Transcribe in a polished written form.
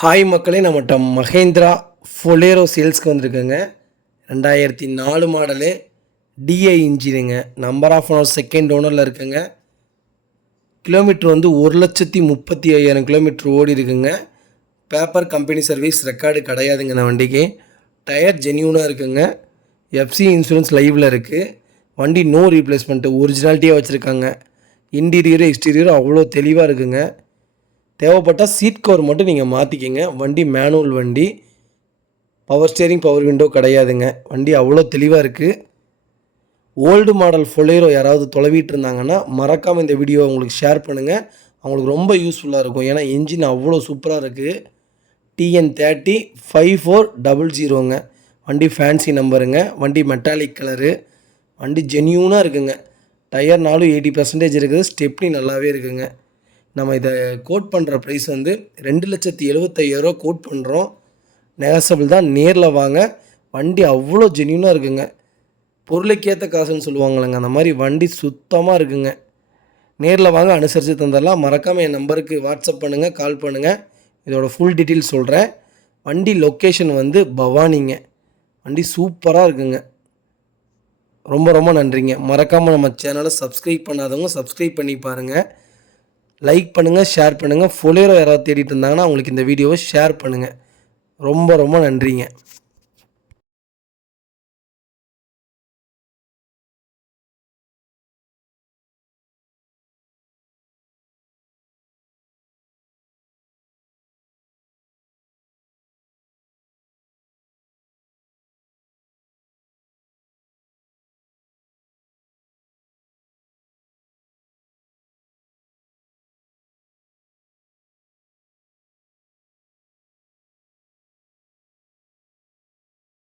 Hi மக்களே, நம்மகிட்ட மஹேந்திரா ஃபொலேரோ சேல்ஸ்க்கு வந்திருக்குங்க. 2004 மாடலு, டிஐ இன்ஜினுங்க. நம்பர் ஆஃப் ஓனர் செகண்ட் ஓனரில் இருக்குங்க. கிலோமீட்டர் வந்து 1,35,000 கிலோமீட்டர் ஓடி இருக்குங்க. பேப்பர் கம்பெனி சர்வீஸ் ரெக்கார்டு கிடையாதுங்க இந்த வண்டிக்கு. டயர் ஜென்யூனாக இருக்குங்க. எஃப்சி இன்சூரன்ஸ் லைவில் இருக்குது. வண்டி நோ ரீப்ளேஸ்மெண்ட்டு, ஒரிஜினாலிட்டியாக வச்சுருக்காங்க. இன்டீரியரும் எக்ஸ்டீரியரும் அவ்வளோ தெளிவாக இருக்குங்க. தேவைப்பட்டால் சீட் கவர் மட்டும் நீங்கள் மாற்றிக்கிங்க. வண்டி மேனுவல் வண்டி, பவர் ஸ்டேரிங் பவர் விண்டோ கிடையாதுங்க. வண்டி அவ்வளோ தெளிவாக இருக்குது. ஓல்டு மாடல் ஃபொலேரோ யாராவது தொலைவிட்டு இருந்தாங்கன்னா மறக்காமல் இந்த வீடியோ உங்களுக்கு ஷேர் பண்ணுங்கள். அவங்களுக்கு ரொம்ப யூஸ்ஃபுல்லாக இருக்கும். ஏன்னா இன்ஜின் அவ்வளோ சூப்பராக இருக்குது. TN30 5400ங்க. வண்டி ஃபேன்சி நம்பருங்க. வண்டி மெட்டாலிக் கலரு. வண்டி ஜென்யூனாக இருக்குங்க. டயர் 80% இருக்குது. ஸ்டெப்னி நல்லாவே இருக்குங்க. நம்ம இதை கோட் பண்ணுற ப்ரைஸ் வந்து 2,75,000 கோட் பண்ணுறோம். நெகசபிள் தான். நேரில் வாங்க. வண்டி அவ்வளோ ஜென்யூனாக இருக்குங்க. பொருளுக்கேற்ற காசுன்னு சொல்லுவாங்களேங்க, அந்த மாதிரி வண்டி சுத்தமாக இருக்குங்க. நேரில் வாங்க, அனுசரித்து தந்துடலாம். மறக்காமல் என் நம்பருக்கு வாட்ஸ்அப் பண்ணுங்கள், கால் பண்ணுங்கள். இதோட ஃபுல் டீட்டெயில்ஸ் சொல்கிறேன். வண்டி லொக்கேஷன் வந்து பவானிங்க. வண்டி சூப்பராக இருக்குங்க. ரொம்ப ரொம்ப நன்றிங்க. மறக்காமல் நம்ம சேனலை சப்ஸ்கிரைப் பண்ணாதவங்க சப்ஸ்கிரைப் பண்ணி பாருங்கள். லைக் பண்ணுங்கள், ஷேர் பண்ணுங்கள். ஃபொலேரோ யாராவது தேடிட்டு இருந்தாங்கன்னா அவங்களுக்கு இந்த வீடியோவை ஷேர் பண்ணுங்கள். ரொம்ப ரொம்ப நன்றிங்க.